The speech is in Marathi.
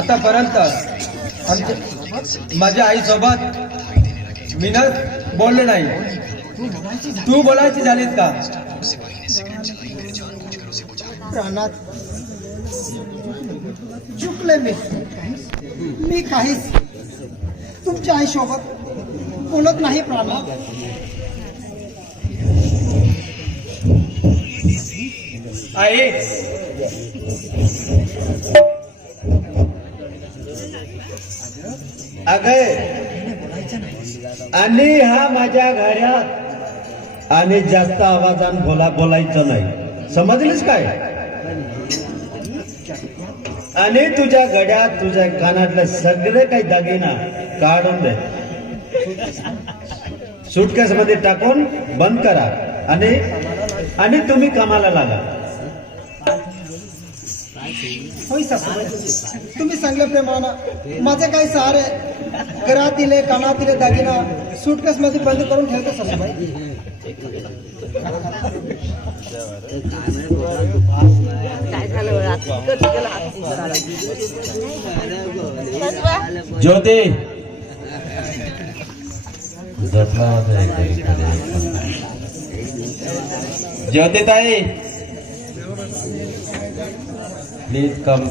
आतापर्यंत माझ्या आई सोबत मी न बोलले नाही. तू बोलायची झालीस का? प्राणात चुकले मी काहीच तुमच्या आई सोबत बोलत नाही. प्राणात आई अगं आणि हा माझ्या घरात आणि जास्त आवाजान बोलायचं नाही, समजलीस काय? आणि तुझ्या गड्यात तुझ्या कानातले सगळे काही दागिना काढून दे, सुटकेस मध्ये टाकून बंद करा आणि तुम्ही कामाला लागा. होय सासूबाई, तुम्ही सांगितल्याप्रमाणे माझे काही सहारे घरातील कानातील दागिना सुटकेस मध्ये बंद करून ठेवते सासूबाई. ज्योती ज्योती ताई प्लीज कम.